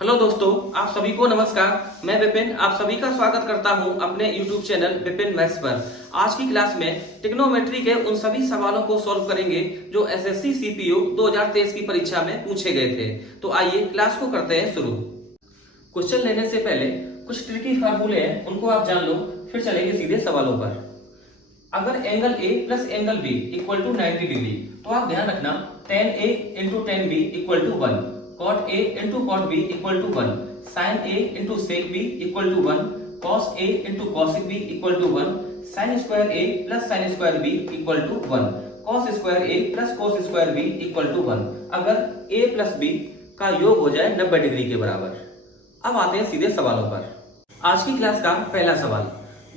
Hello दोस्तों, आप सभी को नमस्कार। मैं विपिन आप सभी का स्वागत करता हूं अपने YouTube चैनल विपिन मैथ्स पर। आज की क्लास में ट्रिग्नोमेट्री के उन सभी सवालों को सॉल्व करेंगे जो एसएससी सीपीयू 2023 की परीक्षा में पूछे गए थे। तो आइए क्लास को करते हैं शुरू। क्वेश्चन लेने से पहले कुछ ट्रिकी फार्मूले हैं, उनको आप जान लो, फिर चलेंगे सीधे सवालों पर। अगर angle A plus angle B equal to 90 degree, तो आप ध्यान रखना tan A into tan B equal to 1, cot A into cot B equal to 1, sin A into sec B equal to 1, cos A into cosec B equal to 1, sin square A plus sin square B equal to 1, cos square A plus cos square B equal to 1 अगर A plus B का योग हो जाए 90 degree के बराबर। अब आते हैं सीधे सवालों पर। आज की क्लास का पहला सवाल,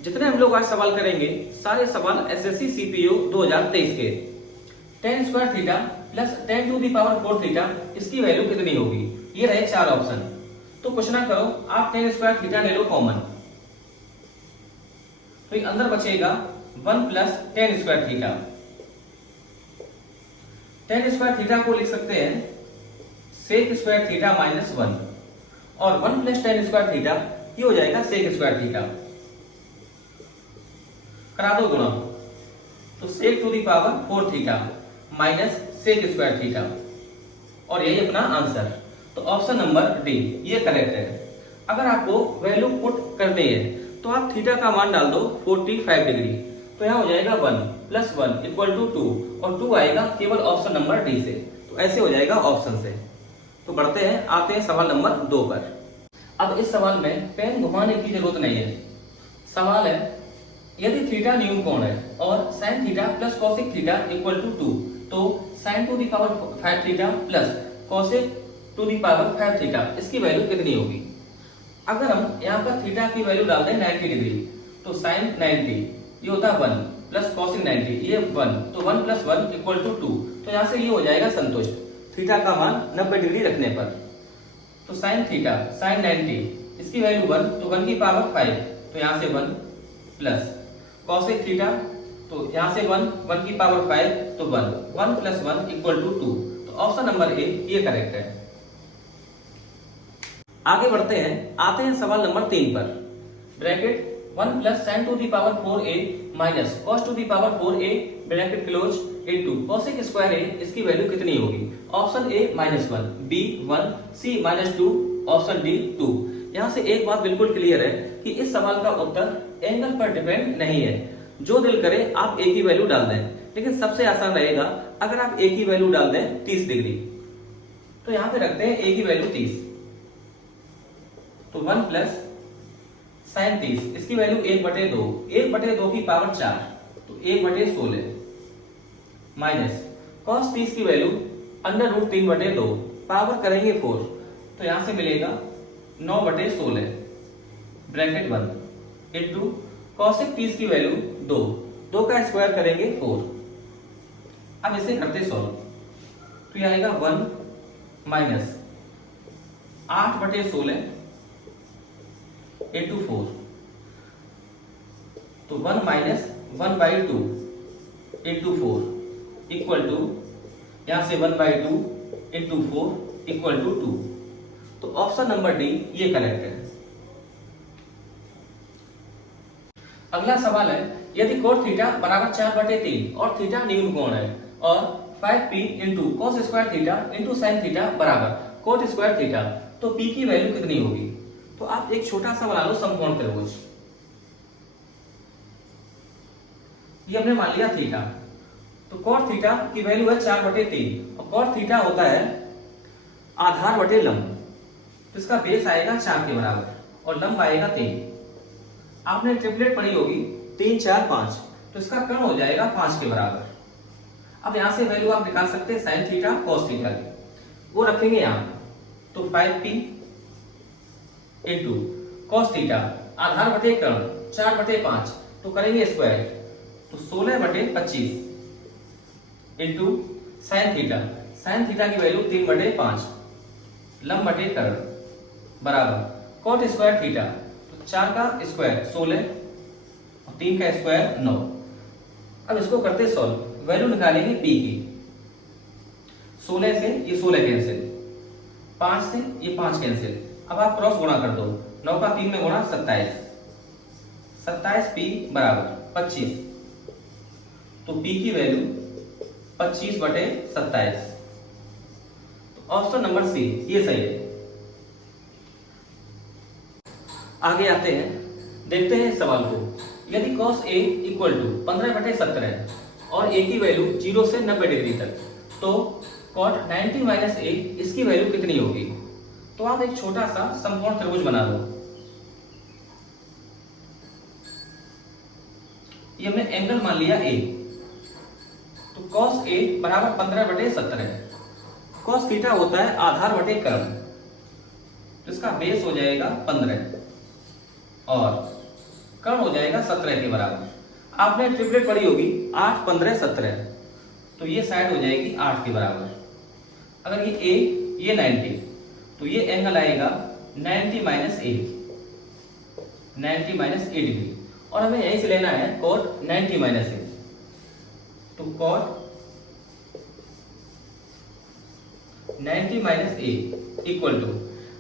जितने हम लोग आज सवाल करेंगे सारे सवाल एसएससी सीपीयू 2023 के। tan square theta plus tan to the power 4 theta, इसकी वैल्यू कितनी होगी? ये रहे चार ऑप्शन। तो कुछ ना करो, आप tan स्क्वायर थीटा ले लो कॉमन, तो ये अंदर बचेगा 1 plus tan square theta. tan square theta को लिख सकते हैं sec स्क्वायर थीटा माइनस 1, और 1 प्लस tan स्क्वायर थीटा ये हो जाएगा sec स्क्वायर थीटा। करा दो गुणा, तो sec to the power 4 theta minus sec square theta, और यही अपना आंसर। तो ऑप्शन नंबर डी ये करेक्ट है। अगर आपको वैल्यू पुट करनी है तो आप थीटा का मान डाल दो 45 डिग्री, तो यहाँ हो जाएगा 1 प्लस 1 इक्वल टू 2, और 2 आएगा केवल ऑप्शन नंबर डी से। तो ऐसे हो जाएगा ऑप्शन से। तो बढ़ते हैं, आते हैं सवाल नंबर 2 पर। अब इस सवाल में पेन घुमाने की जरूरत नहीं है। सवाल है, यदि थीटा न्यून कोण है और sin theta plus cosec theta equal to 2, तो sin to the power 5 theta plus cosec to the power 5 theta, इसकी वैल्यू कितनी होगी? अगर हम यहाँ पर थीटा की वैल्यू डाल दें 90 डिग्री, तो sin 90 ये होता है 1 प्लस cosec 90 ये 1, तो 1 प्लस 1 इक्वल टू 2, तो यहाँ से ये हो जाएगा संतुष्ट थीटा का मान 90 डिग्री रखने पर। तो sin थीटा sin 90 इसकी वैल्यू 1, तो 1 की पावर 5, तो यहाँ से 1 प्लस cosec थीटा, तो यहां से 1 की पावर 5, तो 1 प्लस 1 इक्वल टू 2, तो ऑप्शन नंबर ए ये करेक्ट है। आगे बढ़ते हैं, आते हैं सवाल नंबर 3 पर। Bracket 1 plus sin to the power 4a minus cos to the power 4a bracket close into cosec square a, इसकी वैल्यू कितनी होगी? Option A -1, B 1, C -2, option D 2। यहाँ से एक बात बिल्कुल क्लियर है कि इस सवाल का उत्तर एंगल पर डिपेंड नहीं है। जो दिल करे आप ए की वैल्यू डाल दें, लेकिन सबसे आसान रहेगा अगर आप ए की वैल्यू डाल दें 30 डिग्री। तो यहाँ पे रखते हैं ए की वैल्यू 30, तो 1 प्लस sin 30 इसकी वैल्यू 1/2, 1/2 की पावर 4, तो 1/16 माइनस cos 30 की वैल्यू √3/2 पावर करेंगे 4, तो यहां से मिलेगा 9/16 ब्रैकेट 1 इंटू cosec 30 की वैल्यू 2 का स्क्वायर करेंगे 4। अब इसे करते सॉल्व, तो यह आएगा 1 माइनस 8/16 इंटू 4, तो 1 माइनस 1/2 इंटू 4 इक्वल टू, यहां से 1/2 इंटू 4 इक्वल टू 2। तो ऑप्शन नंबर डी ये करेक्ट है। अगला सवाल है, यदि cot थीटा बराबर 4/3 और थीटा न्यून कोण है और 5p into cos square theta into sin theta बराबर cot स्क्वायर थीटा, तो p की वैल्यू कितनी होगी? तो आप एक छोटा सा बना लो समकोण त्रिभुज। ये हमने मान लिया थीटा, तो cot थीटा की वैल्यू है 4/3, और cot थीटा होता है आधार बटे लंब, तो इसका बेस आएगा 4 के बराबर और लंब आएगा 3। आपने ट्रिपलेट पढ़ी होगी 3 4 5, तो इसका कर्ण हो जाएगा 5 के बराबर। अब यहां से वैल्यू आप निकाल सकते हैं sin थीटा cos थीटा की, वो रखेंगे यहां, तो 5p इंटू cos थीटा आधार बटे कर्ण 4/5, तो करेंगे स्क्वायर, तो 16/25 इंटू sin थीटा की वैल्यू 3/5 लंब बटे कर्ण बराबर cot स्क्वायर थीटा, तो 4 का स्क्वायर 16 और 3 का स्क्वायर 9। अब इसको करते सॉल्व, वैल्यू निकालेंगे p की। 16 से ये 16 कैंसिल, 5 से ये 5 कैंसिल, अब आप क्रॉस गुणा कर दो, 9 का 3 में गुणा 27, 27p बराबर 25। तो p की वैल्यू 25/27। तो ऑप्शन नंबर सी ये सही है। आगे आते हैं, देखते हैं इस सवाल को। यदि cos A इक्वल टू 15/17 और A की वैल्यू 0 से 90 डिग्री तक, तो cot 90 माइनस A इसकी वैल्यू कितनी होगी? तो आप एक छोटा सा समकोण त्रिभुज बना लो। ये हमने एंगल मान लिया A। तो cos A बराबर 15/17। cos थीटा होता है आधार बटे कर्ण, तो इसका बेस हो जाएगा 15 और कर्ण हो जाएगा 17 के बराबर। आपने ट्रिपलेट पढ़ी होगी 8, 15, 17, तो ये साइड हो जाएगी 8 के बराबर। अगर ये A ये 90, तो ये एंगल आएगा 90 minus A, 90 minus A degree. और हमें यहीं से लेना है cot 90 माइनस A। तो cot 90 minus A equal to,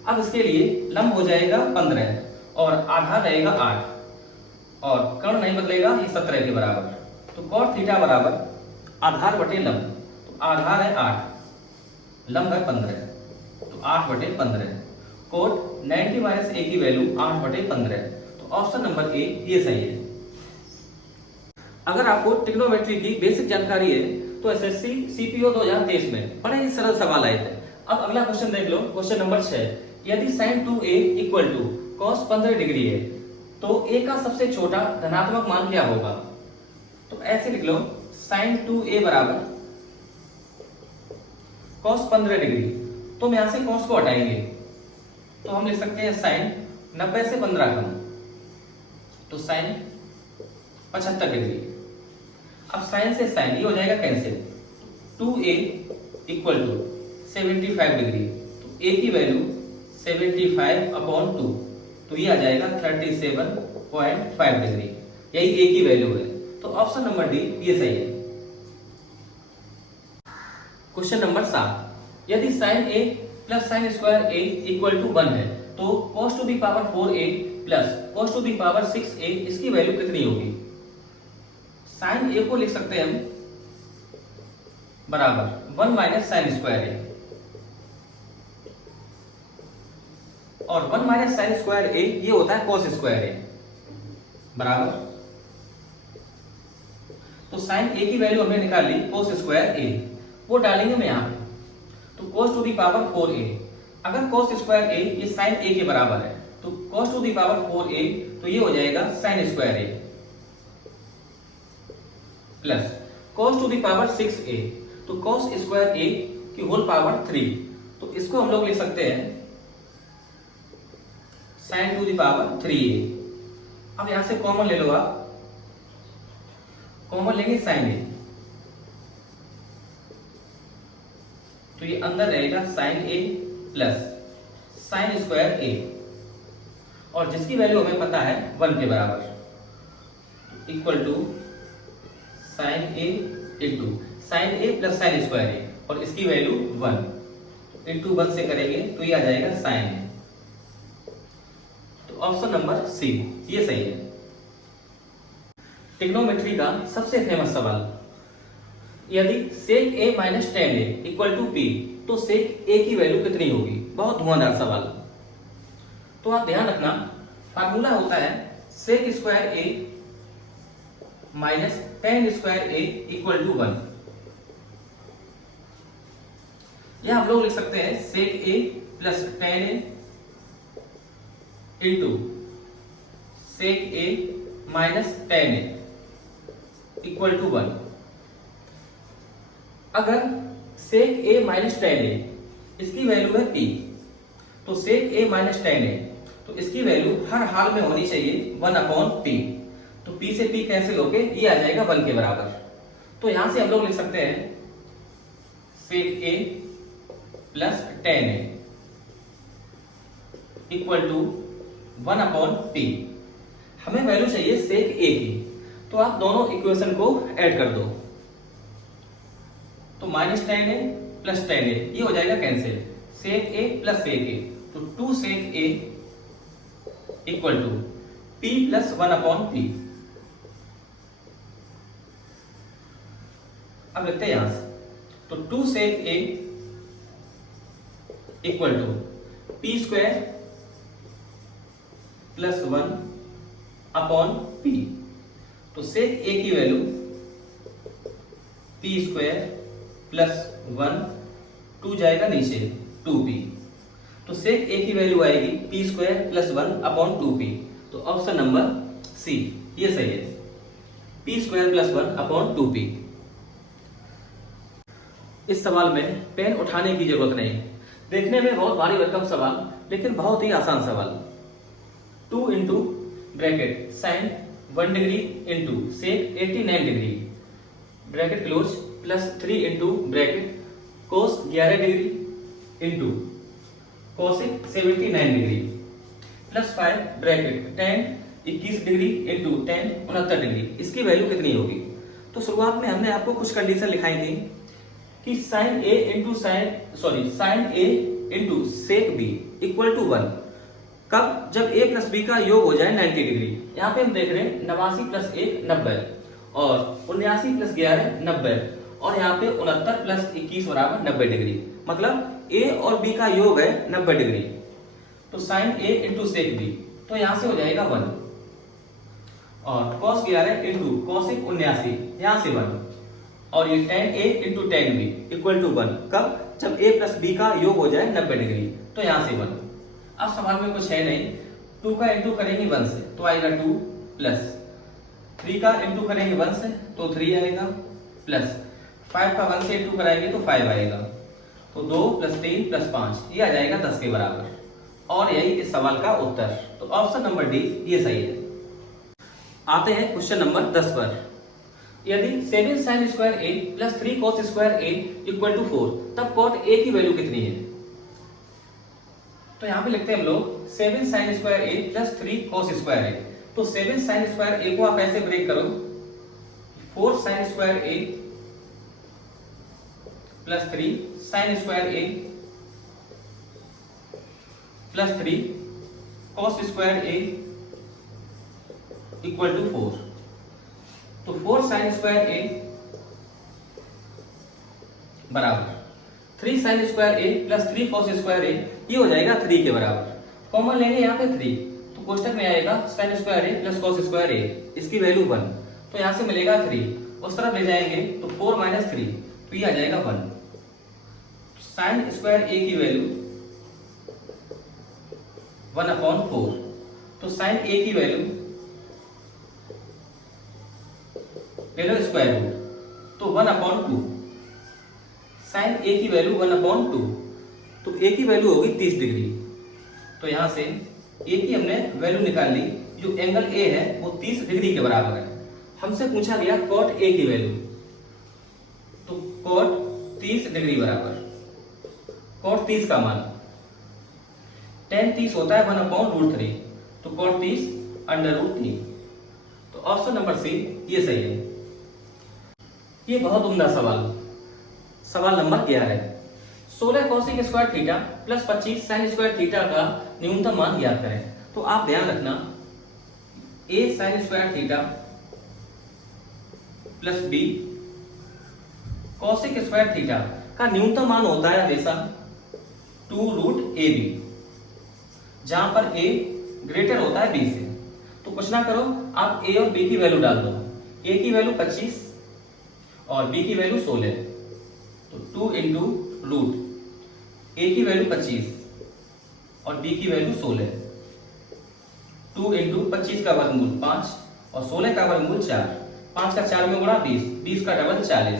अब इसके लिए लंब हो जाएगा 15 और आधार रहेगा 8 और कर्ण नहीं बदलेगा, ये 17 के बराबर। तो cot थीटा बराबर आधार बटे लंब, तो आधार है 8, लंब है 15, तो 8/15। cot 90 माइनस A की वैल्यू 8/15। तो ऑप्शन नंबर ए ये सही है। अगर आपको ट्रिग्नोमेट्री की बेसिक जानकारी है तो एसएससी सीपीओ 2023 में बड़े ही सरल सवाल आए थे। अब अगला क्वेश्चन देख लो, क्वेश्चन नंबर 6। यदि sin 2a equal to cos 15 degree है, तो a का सबसे छोटा धनात्मक मान क्या होगा? तो ऐसे लिख लो, sin 2a बराबर cos 15 डिग्री। तो हम यहां से cos को हटाएंगे, तो हम लिख सकते हैं sin 90 से 15 कम, तो sin 75 डिग्री। अब sin से sin ये हो जाएगा cancel, 2a equal to 75 degree. तो a की वैल्यू 75/2, तो ये आ जाएगा 37.5 डिग्री। यही a की वैल्यू है। तो ऑप्शन नंबर डी ये सही है। Question number 7। यदि sin a प्लस sine square a equal to 1 है, तो cos to the power 4a plus cos to the power 6a इसकी वैल्यू कितनी होगी? साइन a को लिख सकते हैं हम बराबर 1 माइनस साइन स्क्वायर a, और 1 माइनस साइन स्क्वायर a ये होता है cos स्क्वायर a बराबर, तो साइन a की वैल्यू हमने निकाल ली cos स्क्वायर a, वो डालेंगे मैं यहाँ पे। तो cos to the power 4a, अगर cos स्क्वायर a ये साइन a के बराबर है, तो cos to the power 4a तो ये हो जाएगा sine square a plus cos to the power 6a, तो cos स्क्वायर a की होल पावर 3, तो इसको हम लोग लिख सकते हैं sin to the power 3a। अब यहां से कॉमन ले लो, आप कॉमन लेंगे sin a, तो ये अंदर रहेगा sin a plus sin square a, और जिसकी वैल्यू हमें पता है 1 के बराबर, equal to sin a into sin a plus sin square a, और इसकी वैल्यू 1 इंटू 1 से करेंगे तो ये आ जाएगा sin a। तो ऑप्शन नंबर सी ये सही है। ट्रिग्नोमेट्री का सबसे फेमस सवाल, यदि sec a minus tan a equal to p, तो sec a की वैल्यू कितनी होगी? बहुत धुआंधार सवाल। तो आप ध्यान रखना, फार्मूला होता है sec square a minus tan square a equal to 1, या हम लोग लिख सकते हैं sec a plus tan a into sec a minus tan a equal to 1। अगर sec a minus tan a इसकी वैल्यू है p, तो sec a minus tan a तो इसकी वैल्यू हर हाल में होनी चाहिए 1/p, तो p से p कैंसिल होके ये आ जाएगा 1 के बराबर। तो यहां से हम लोग लिख सकते हैं sec a plus tan a equal to 1/p। हमें वैल्यू चाहिए sec a की, तो आप दोनों इक्वेशन को ऐड कर दो, तो minus tan a plus tan a ये हो जाएगा cancel, sec a plus sec a तो 2 sec a equal to p plus 1/p। अब लिखते हैं यहां से, तो 2 sec a equal to p square plus 1/p। तो sec a की वैल्यू p स्क्वायर प्लस 1, 2 जाएगा नीचे 2p। तो sec a की वैल्यू आएगी p स्क्वायर प्लस 1/2p। तो ऑप्शन नंबर सी ये सही है, p स्क्वायर प्लस 1/2p। इस सवाल में पेन उठाने की जरूरत नहीं, देखने में बहुत भारी भरकम सवाल लेकिन बहुत ही आसान सवाल। 2 into bracket sine 1 degree into sec 89 degree bracket close plus 3 into bracket cos 11 degree into cosec 79 degree plus 5 bracket tan 21 degree into tan 69 degree. इसकी वैल्यू कितनी होगी? तो शुरुआत में हमने आपको कुछ कंडीशन लिखाई थी कि sine A into sine A into sec B equal to 1। कब? जब a प्लस बी का योग हो जाए 90 डिग्री। यहाँ पे हम देख रहे हैं 89 प्लस 1 90 और 79 प्लस 11 90 और यहाँ पे 69 प्लस 21 बराबर 90 डिग्री। मतलब a और b का योग है 90 डिग्री। तो sine a into sec b, तो यहाँ से हो जाएगा 1 और cos 11 इंटू कॉसिक 79 यहाँ से 1 और ये tan a into tan b equal to 1। कब? जब a प्लस b का योग हो जाए 90 डिग्री। तो यहाँ से 1। अब सवाल में कुछ है नहीं, 2 का इंटू करेंगे 1 से तो आएगा 2 प्लस 3 का इंटू करेंगे 1 से तो 3 आएगा प्लस 5 का 1 से इंटू कराएंगे तो 5 आएगा। तो 2 प्लस 3 प्लस 5 ये आ जाएगा 10 के बराबर और यही इस सवाल का उत्तर। तो ऑप्शन नंबर डी ये सही है। आते हैं क्वेश्चन नंबर 10 पर। यदि 7 sin square a plus 3 cos square a equal to 4 तब cot a की वैल्यू कितनी है? तो यहाँ पे लिखते हैं हम लोग 7 sin square a plus 3 cos square a। तो 7 sin स्क्वायर a को आप ऐसे ब्रेक करो, 4 sin square a plus 3 sin square a plus 3 cos square a equal to 4। तो 4 sin स्क्वायर a बराबर 3 sin square a plus 3 cos square a, ये हो जाएगा 3 के बराबर। कॉमन लेंगे यहाँ पे 3 तो कोष्टक में आएगा sin square a plus cos square a, इसकी वैल्यू 1। तो यहाँ से मिलेगा 3, उस तरफ ले जाएंगे तो 4 माइनस 3 तो ये आ जाएगा 1। sin स्क्वायर a की वैल्यू 1/4। तो sin a की वैल्यू ले लो स्क्वायर रूट तो 1/2। साइन a की वैल्यू 1/2 तो a की वैल्यू होगी 30 डिग्री। तो यहां से a की हमने वैल्यू निकाल ली, जो एंगल a है वो 30 डिग्री के बराबर है। हमसे पूछा गया cot a की वैल्यू, तो cot 30 डिग्री बराबर cot 30 का मान tan 30 होता है 1/√3 तो cot 30 √3। तो ऑप्शन नंबर सी ये सही है। ये बहुत उम्दा सवाल number 11 16 cosec square theta plus 25 sin square theta का न्यूनतम मान ज्ञात करें। तो आप ध्यान रखना a sin square theta plus b cosec square theta का न्यूनतम मान होता है हमेशा 2√ab, जहां पर a ग्रेटर होता है b से। तो कुछ ना करो, आप a और b की वैल्यू डाल दो। a की वैल्यू 25 और b की वैल्यू 16, तो 2 इंटू रूट a की वैल्यू 25 और b की वैल्यू 16, 2 इंटू 25 का वर्गमूल 5 और 16 का वर्गमूल 4, 5 का 4 में गुणा 20, 20 का डबल 40।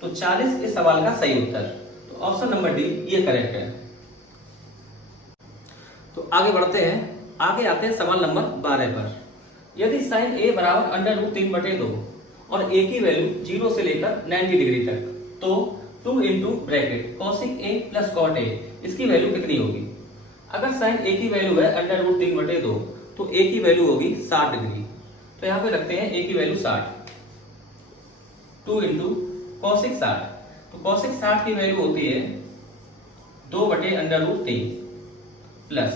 तो 40 इस सवाल का सही उत्तर। तो ऑप्शन नंबर डी ये करेक्ट है। तो आगे बढ़ते हैं, आगे आते हैं सवाल नंबर 12 पर। यदि साइन a बराबर √3/2 और a की वैल्यू 0 से लेकर 90 डिग्री तक, तो 2 into bracket cosec a plus cot a, इसकी वैल्यू कितनी होगी? अगर साइन a की वैल्यू है √3/2 तो a की वैल्यू होगी 60 डिग्री। तो यहाँ पे रखते हैं a की वैल्यू 60, 2 इंटू cosec 60। तो cosec 60 की वैल्यू होती है 2/√3 प्लस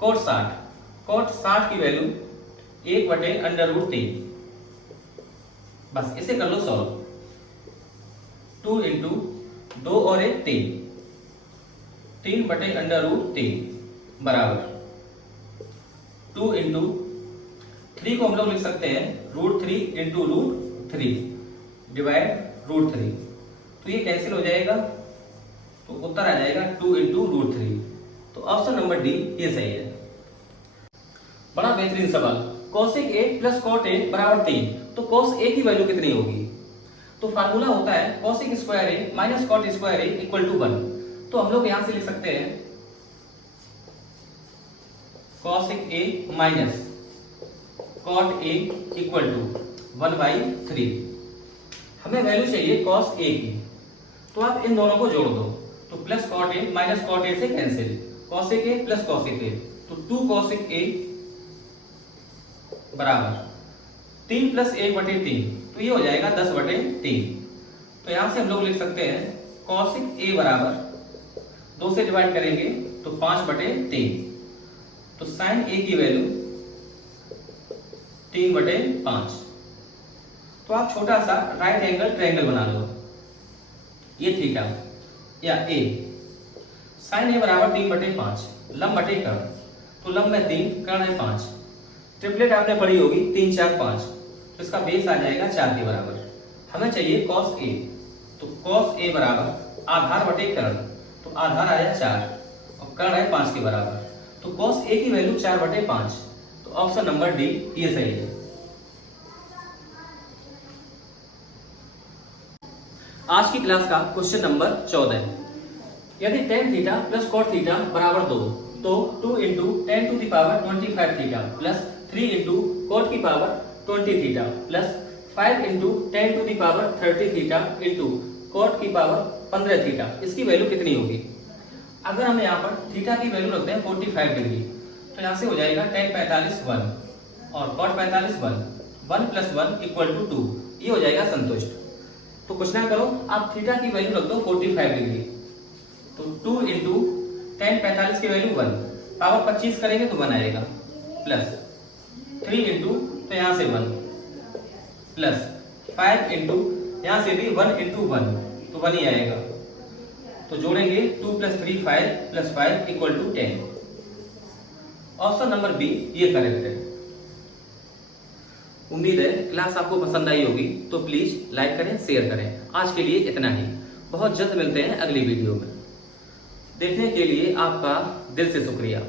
कोट 60, कोट 60 की वैल्यू 1/√3। बस इसे कर लो सॉल्व। 2 इंटू 2 और 1 3, 3/√3 बराबर 2 इंटू 3 को हम लोग लिख सकते हैं √3 इंटू √3 डिवाइड √3। तो ये कैंसिल हो जाएगा, तो उत्तर आ जाएगा 2 इंटू √3। तो ऑप्शन नंबर डी ये सही है। बड़ा बेहतरीन सवाल, cosec A plus cot A बराबर 3, तो कोस ए की वैल्यू कितनी होगी? तो फार्मूला होता है cosec square A minus cot square A equal to 1। तो हम लोग यहां से लिख सकते हैं cosec A minus cot A equal to 1/3। हमें वैल्यू चाहिए कॉस ए की, तो आप इन दोनों को जोड़ दो। तो plus cot A minus cot A से cancel, cosec A plus cosec A, तो 2 कॉसेक ए बराबर 3 प्लस 1/3, तो ये हो जाएगा 10/3। तो यहां से हम लोग लिख सकते हैं कॉसेक ए बराबर 2 से डिवाइड करेंगे तो 5/3। तो साइन ए की वैल्यू 3/5। तो आप छोटा सा राइट एंगल ट्रायंगल बना लो, ये थीटा या ए। साइन ए बराबर 3/5, लंब बटे कर्ण, तो लंब में 3, कर्ण है 5। ट्रिपलेट आपने पढ़ी होगी 3 4 5, तो इसका बेस आ जाएगा 4 के बराबर। हमें चाहिए कॉस ए, तो कॉस ए बराबर आधार बटे कर्ण, तो आधार आया 4 और कर्ण है 5 के बराबर। तो कॉस ए की वैल्यू 4/5। तो ऑप्शन नंबर डी ये सही है। आज की क्लास का क्वेश्चन नंबर 14, यदि tan theta plus cot theta बराबर 2, तो 2 into tan to the power 25 theta plus 3 into cot की पावर 20 theta plus 5 into tan to the power 30 theta into cot की पावर 15 थीटा, इसकी वैल्यू कितनी होगी? अगर हम यहाँ पर थीटा की वैल्यू रखते हैं 45 डिग्री, तो यहाँ से हो जाएगा tan 45 1 और cot 45 1, 1 प्लस 1 इक्वल टू 2, ये हो जाएगा संतुष्ट। तो कुछ ना करो, आप थीटा की वैल्यू रख दो 45 डिग्री, तो 2 इंटू tan 45 की वैल्यू 1, पावर 25 करेंगे तो 1 आएगा, प्लस 3 इंटू तो यहाँ से 1 प्लस 5 इंटू यहाँ से भी 1 इंटू 1 तो 1 ही आएगा। तो जोड़ेंगे 2 plus 3 5 plus 5 equal to 10। Option number B ये करेक्ट है। उम्मीद है क्लास आपको पसंद आई होगी, तो प्लीज लाइक करें, शेयर करें। आज के लिए इतना ही, बहुत जल्द मिलते हैं अगली वीडियो में। देखने के लिए आपका दिल से शुक्रिया।